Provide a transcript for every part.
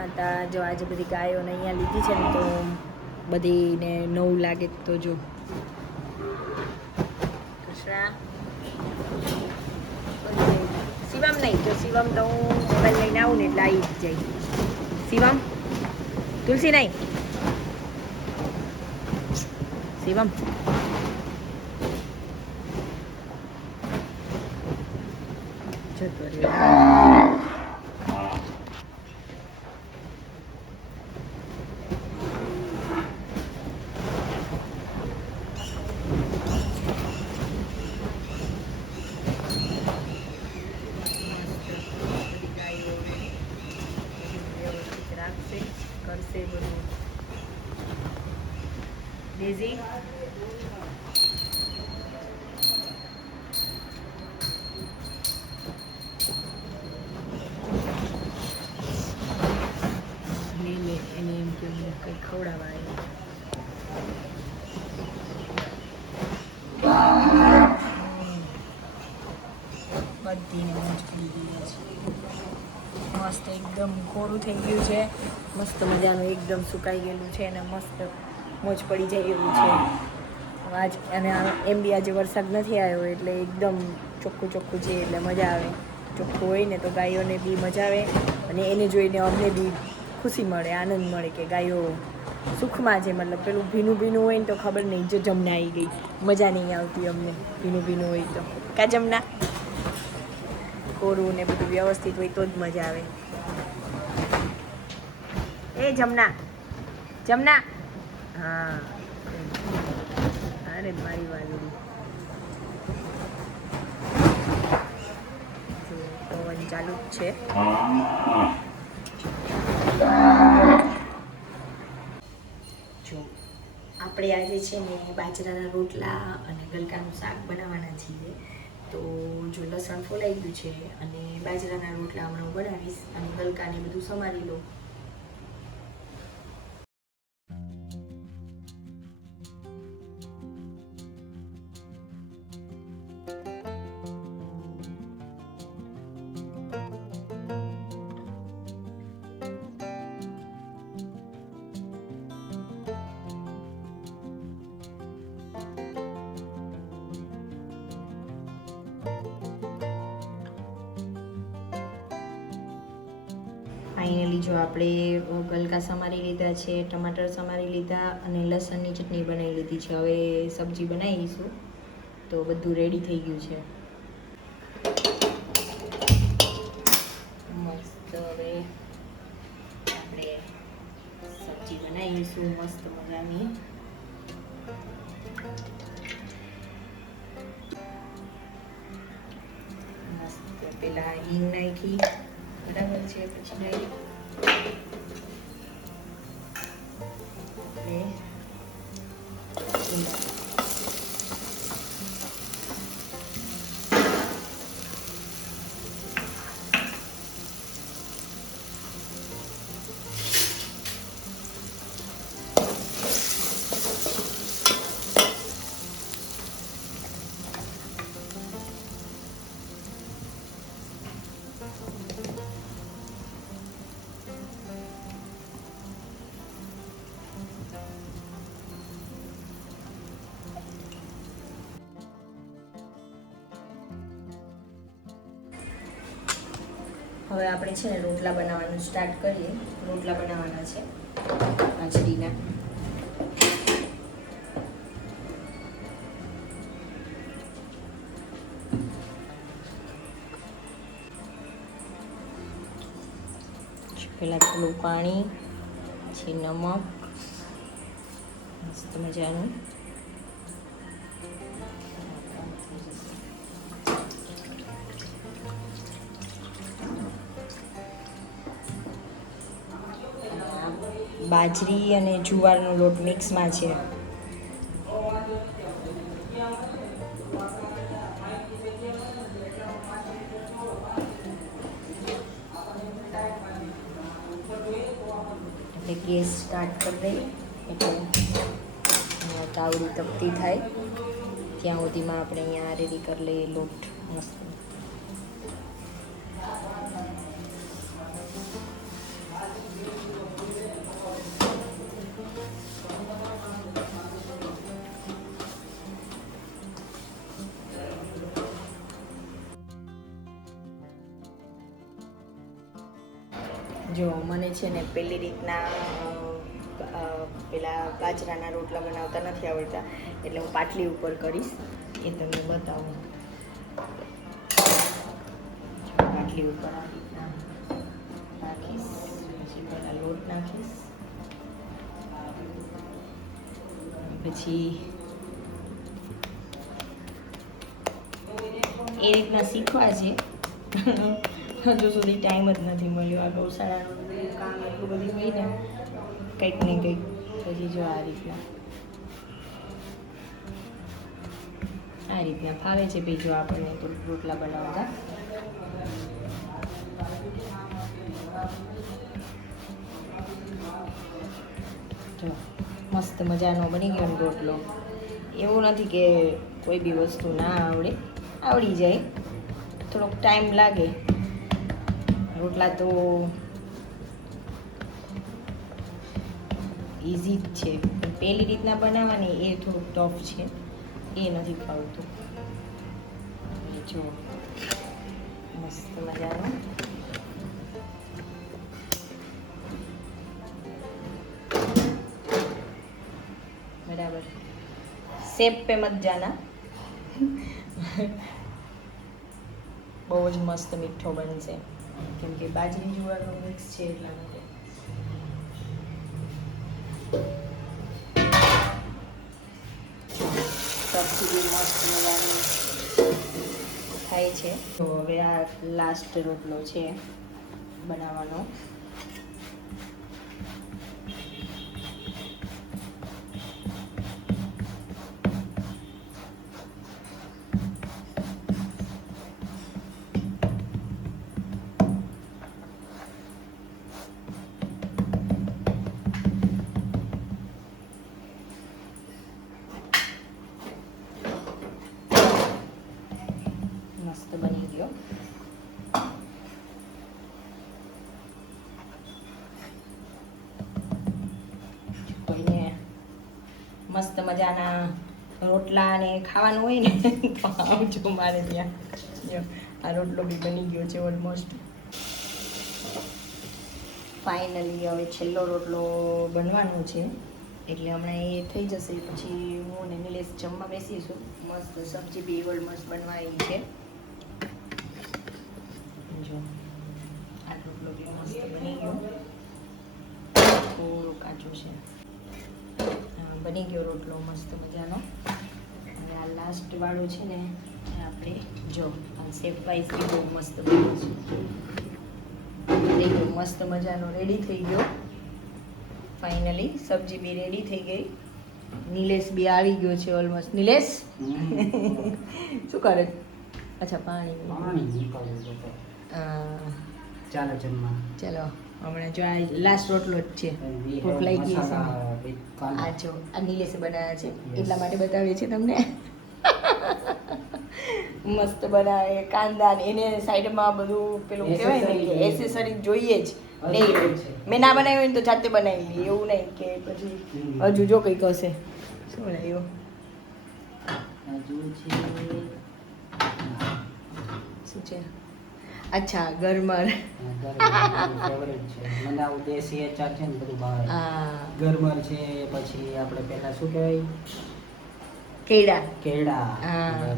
માતા. જો આજે બધી ગાયોને અહીંયા લીધી છે ને તો બધીને નવું લાગે તો જો કૃષ્ણા શિવમ નહીં જો શિવમ તો હું મોબાઈલ લઈને આવું ને એટલે આવી જ જાય. શિવમ તુલસી નહીં શિવમ જતો રહ્યો. કરશે બધું ડેઝી લે એને એમ કે કંઈ ખવડાવવા બધીને મોજ પડી ગઈ છે. મસ્ત એકદમ કોરું થઈ ગયું છે, મસ્ત મજાનું એકદમ સુકાઈ ગયેલું છે અને મસ્ત મોજ પડી જાય એવું છે આજ. અને એમ બી આજે વરસાદ નથી આવ્યો એટલે એકદમ ચોખ્ખું ચોખ્ખું છે એટલે મજા આવે. ચોખ્ખું હોય ને તો ગાયોને બી મજા આવે અને એને જોઈને અમને બી ખુશી મળે, આનંદ મળે કે ગાયો સુખમાં છે. મતલબ પેલું ભીનું ભીનું હોય ને તો ખબર નહીં જો જમના આવી ગઈ, મજા નહીં આવતી અમને ભીનું ભીનું હોય તો. કા જમના કોરું ને બધું વ્યવસ્થિત હોય તો જ મજા આવે. એ જમના જમના હા અરે મારી વાલી પવન ચાલુ જ છે. જો આપણે આજે છે ને બાજરાના રોટલા અને ગલકાનું શાક બનાવવાના છીએ. તો જો લસણ ફોલાઈ ગયું છે અને બાજરાના રોટલા હમણાં હું બનાવીશ અને ગલકાને બધું સમારી લઉં. ફાઇનલી જો આપણે ગલકા સમારી લીધા છે, ટમાટર સમારી લીધા અને લસણની ચટણી બનાવી લીધી છે. હવે સબ્જી બનાવીશું તો બધું રેડી થઈ ગયું છે મસ્ત. હવે આપણે સબ્જી બનાવીશું મસ્ત મજાની. મસ્ત પેલા હિંગ નાખી બરાબર છે, પછી લઈ હવે આપણે છે ને રોટલા બનાવવાનું સ્ટાર્ટ કરીએ. રોટલા બનાવવાના છે બાજરીના. પહેલાં થોડું પાણી, પછી નમક મસ્ત મજાનું. બાજરી અને જુવારનો લોટ મિક્સમાં છે. એટલે ગેસ સ્ટાર્ટ કરી દઈએ એટલે તાવડી તપતી થાય ત્યાં સુધીમાં આપણે અહીંયા રેડી કરી લઈએ લોટ મસ્ત. જો મને છે ને પેલી રીતના પેલા બાજરાના રોટલા બનાવતા નથી આવડતા, એટલે હું પાટલી ઉપર કરીશ, એ તમને બતાવું. પાટલી ઉપર આ રીતના નાખીશ, પછી પહેલાં લોટ નાખીશ, પછી એ રીતના શીખવા છે. હજુ સુધી ટાઈમ જ નથી મળ્યો. આ ગૌશાળાનું કામ એટલું બધું હોય ને, કંઈક ને કંઈક. પછી જો આ રીતના ફાવે છે ભાઈ. જો આપણને તો રોટલા બનાવતા જો મસ્ત મજાનો બની ગયો રોટલો. એવું નથી કે કોઈ બી વસ્તુ ના આવડે, આવડી જાય, થોડોક ટાઈમ લાગે. રોટલા તો ઇઝી જ છે, પણ પહેલી રીતના બનાવવાની એ થોડુંક ટફ છે, એ નથી ફાવતું. જો મસ્ત મજાનું બરાબર. શેપ पे मत जाना. બહુ જ મસ્ત મીઠો બનશે, કેમ કે બાજરી જુવારનો મિક્સ છે એટલા માટે. સબ્જી મસ્ત મજાની થાય છે. તો હવે આ લાસ્ટ રોટલો છે બનાવવાનો. મસ્ત બની ગયો. કોઈને મસ્ત મજાના રોટલા ને ખાવાનું હોય ને તો આવજો મારે ત્યાં. આ રોટલો બી બની ગયો છે ઓલમોસ્ટ. ફાઇનલી હવે છેલ્લો રોટલો બનવાનો છે, એટલે હમણાં એ થઈ જશે. પછી હું ને નિલેશ જમવા બેસીશું. મસ્ત સબ્જી બી ઓલમોસ્ટ બનવા આવી છે. જો આ રોટલો બી મસ્ત બની ગયો. થોડું કાચું છે. બની ગયો રોટલો મસ્ત મજાનો. અને આ લાસ્ટ વાળો છે ને આપણે જો આ શેપ વાઇઝ બી બહુ મસ્ત બન્યો છે. થઈ ગયો મસ્ત મજાનો, રેડી થઈ ગયો. ફાઇનલી સબ્જી બી રેડી થઈ ગઈ. નિલેશ બી આવી ગયો છે ઓલમોસ્ટ. નિલેશ શું કરે? અચ્છા પાણી ચાલો જમવા. ચલો હમણાં જો આ લાસ્ટ રોટલો જ છે. ભૂખ લાગી ગઈ છે. આ જો આ નિલેશે બનાવ્યા છે, એટલા માટે બતાવીએ છીએ તમને. મસ્ત બનાવે કાંદા ને એને સાઈડમાં બધું પેલું કહેવાય ને કે એસેસરી જોઈએ જ. નહીં મેં ના બનાવી હોય ને તો જાતે બનાવી લઈએ, એવું નહીં કે પછી હજુ જો કંઈક હશે. શું લાવ્યો? શું છે? અચ્છા ગરમર. મને આવું દેશી અચાર છે ને બધું ભાવે. ગરમર છે, પછી આપણે પેલા શું કહેવાય, કેળા. હા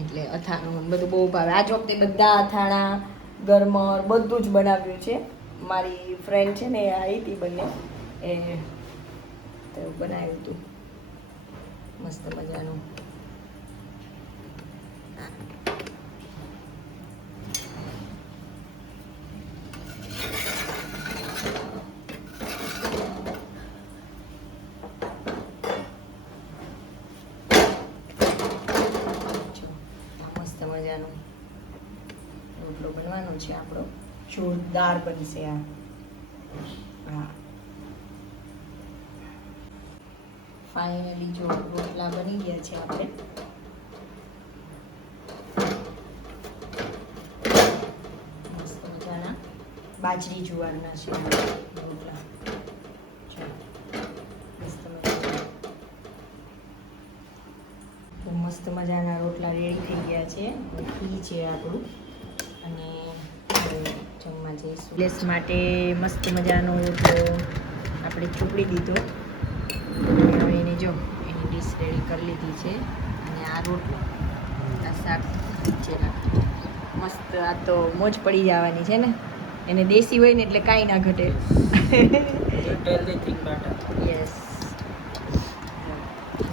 એટલે અથાણું બધું બહુ ભાવે. આજ વખતે બધા અથાણા ગરમર બધું જ બનાવ્યું છે. મારી ફ્રેન્ડ છે ને એ આવી હતી બંને, એ તો બનાવ્યું હતું મસ્ત મજાનું. મસ્ત મજાનો રોટલો બનવાનો છે આપણો. જોરદાર બનશે આ. હા ફાઇનલી જો રોટલા બની ગયા છે આપણે. મસ્ત મજાના બાજરી જુવારના છે રોટલા. મસ્ત મજાના તો મસ્ત મજાના રોટલા રેડી થઈ ગયા છે. ઘી છે આપણું અને જમવા જઈશું. લેસ માટે મસ્ત મજાનો તો આપણે ચોપડી દીધો. હવે એને જો એની ડીશ રેડી કરી લીધી છે. અને આ રોટલો, આ શાક છે મસ્ત. આ તો મોજ પડી જવાની છે ને. એને દેશી હોય ને એટલે કાંઈ ના ઘટે. યસ.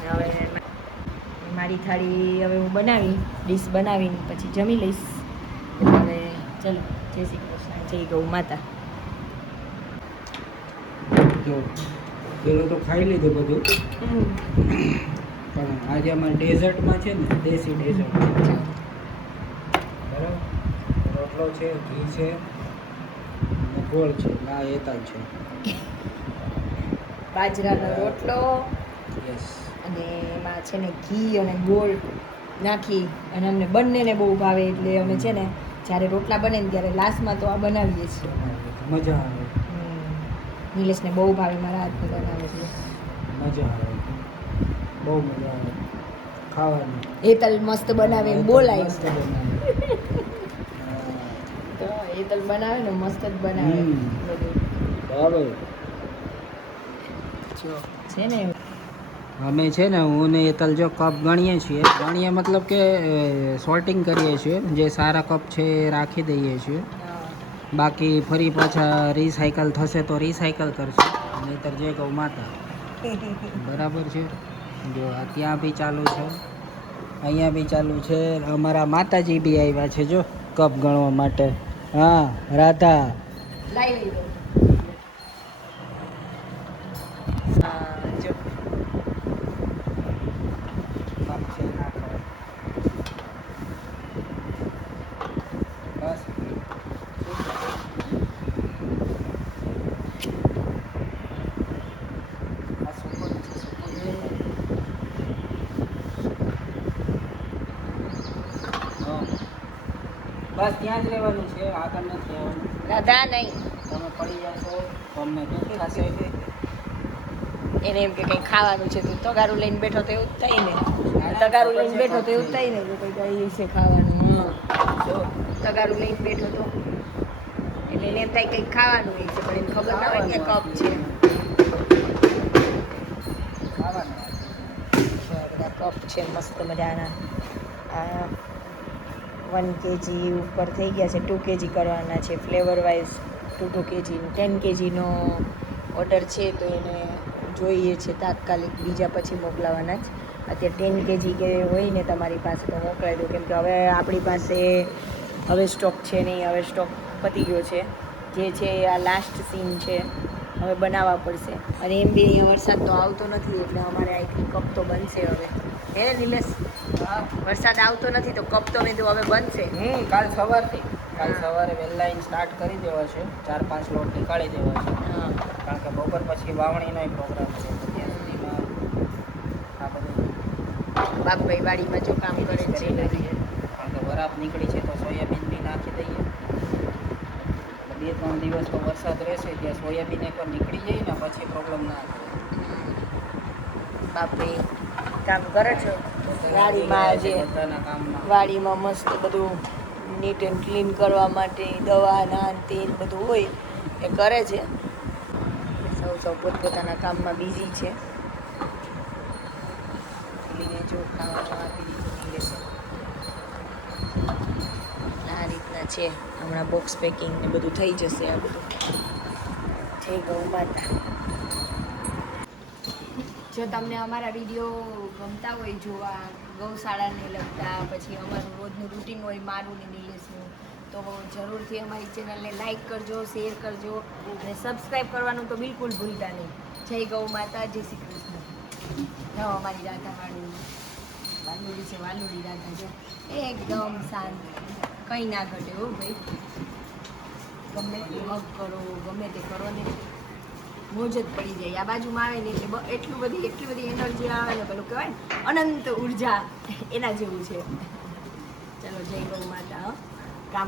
હવે મારી થાળી હવે હું બનાવી ડીશ બનાવીને પછી જમી લઈશ. હવે ચલો, જય શ્રી કૃષ્ણ, જય ગૌ માતા. જો પેલું તો ખાઈ લીધું બધું, પણ આજે અમારે ડેઝર્ટમાં છે ને દેશી ડેઝર્ટ બરાબર. રોટલો છે, ઘી છે અને ગોળ છે. ના એતા છે બાજરાનો રોટલો યસ. અને એમાં છે ને ઘી અને ગોળ નાખી અને અમને બંનેને બહુ ભાવે એટલે અમે છે ને જ્યારે રોટલા બને ને ત્યારે લાસ્ટમાં તો આ બનાવીએ છીએ. મજા આવે. નિલેશને બહુ ભાવે મારા હાથનું બનાવે એટલે મજા આવે, બહુ મજા આવે ખાવાની. હેતલ મસ્ત બનાવે એમ બોલાય. મસ્ત બનાવે. તો હેતલ બનાવે ને મસ્ત જ બનાવે બધું. બરાબર જો છે ને અમે છે ને હું ને હેતલ જો કપ ગણીએ છીએ. ગણીએ મતલબ કે સોર્ટિંગ કરીએ છીએ. જે સારા કપ છે એ રાખી દઈએ છીએ. બાકી ફરી પાછા રિસાયકલ થશે તો રિસાયકલ કરશું, નહીંતર જય ગૌ માતા. બરાબર છે. જો આ ત્યાં બી ચાલુ છે, અહીંયા બી ચાલુ છે. અમારા માતાજી બી આવ્યા છે જો કપ ગણવા માટે. હા રાધા લાવી લીધો. જો કપ છે નાખો બસ. આ સુપર છે, સુપર છે. બસ ત્યાં જ રહેવાનું છે, આગળ નથી રહેવાનું. રાધા નહીં, તમે પડી જશો તો અમને દુઃખ થશે. એને એમ કે કંઈ ખાવાનું છે તો તગારું લઈને બેઠો તો એવું જ થાય ને. તગારું લઈને બેઠો તો એવું જ થાય ને કે કંઈ કઈ છે ખાવાનું. જો તગારું લઈને બેઠો તો એટલે એને એમ થાય કંઈક ખાવાનું હોય છે, પણ એને ખબર ના હોય કે કપ છે. ખાવાનું જો બધા કપ છે મસ્ત મજાના. આ 1 kg ઉપર થઈ ગયા છે. 2 kg કરવાના છે ફ્લેવર વાઇઝ. 2 kg 10 kgનો ઓર્ડર છે તો એને જોઈએ છે તાત્કાલિક, બીજા પછી મોકલાવાના જ. અત્યારે 10 kg કે હોય ને તમારી પાસે તો મોકલાવી દો, કેમ કે હવે આપણી પાસે હવે સ્ટોક છે નહીં. હવે સ્ટોક પતી ગયો છે. જે છે આ લાસ્ટ સીન છે, હવે બનાવવા પડશે. અને એમ બી અહીંયા વરસાદ તો આવતો નથી એટલે અમારે આઈ કપ તો બનશે હવે. હે નિલેશ, વરસાદ આવતો નથી તો કપ તો મેં તો હવે બનશે. કાલ સવારથી કાલ સવારે વહેલા સ્ટાર્ટ કરી દેવા છે. 4-5 લોટ નીકાળી દેવા છે. હા, કારણ કે બપોર પછી વાવણીનો પ્રોગ્રામ છે. ત્યાં સુધીમાં આ બધું બાપભાઈ વાડીમાં જો કામ કરે છે. કારણ કે વરાપ નીકળી છે તો સોયાબીન બી નાખી દઈએ. 2-3 દિવસ તો વરસાદ રહેશે ત્યાં સોયાબીન એકવાર નીકળી જાય ને પછી પ્રોબ્લેમ ના આવે. બાપભાઈ કામ કરે છે વાડીમાં. આજે બધાના કામમાં વાડીમાં મસ્ત બધું નીટ એન્ડ ક્લીન કરવા માટે દવા નાન તેલ બધું હોય એ કરે છે. સૌ પોતપોતાના કામમાં બિઝી છે. લીને જો ખાવાનું આપી દીધું લેશે. આ રીતના છે. હમણાં બોક્સ પેકિંગ ને બધું થઈ જશે. આ બધું જય ગૌ માતા. જો તમને અમારા વિડીયો ગમતા હોય જોવા, ગૌશાળાને લગતા, પછી અમારું રોજનું રૂટીન હોય મારું ને નિલેશનું, તો જરૂરથી અમારી ચેનલને લાઈક કરજો, શેર કરજો અને સબસ્ક્રાઈબ કરવાનું તો બિલકુલ ભૂલતા નહીં. જય ગૌ માતા, જય શ્રી કૃષ્ણ. જો અમારી રાધા વાલુડી છે, વાલુડી રાધા જો એકદમ શાંત, કંઈ ના ઘટે હો ભાઈ. ગમે તે હક કરો, ગમે તે કરો ને મોજ જ પડી જાય. આ બાજુમાં આવે ને એટલે એટલી બધી એનર્જી આવે ને, પેલું કહેવાય ને અનંત ઉર્જા, એના જેવું છે. ચલો જય ગૌ માતા.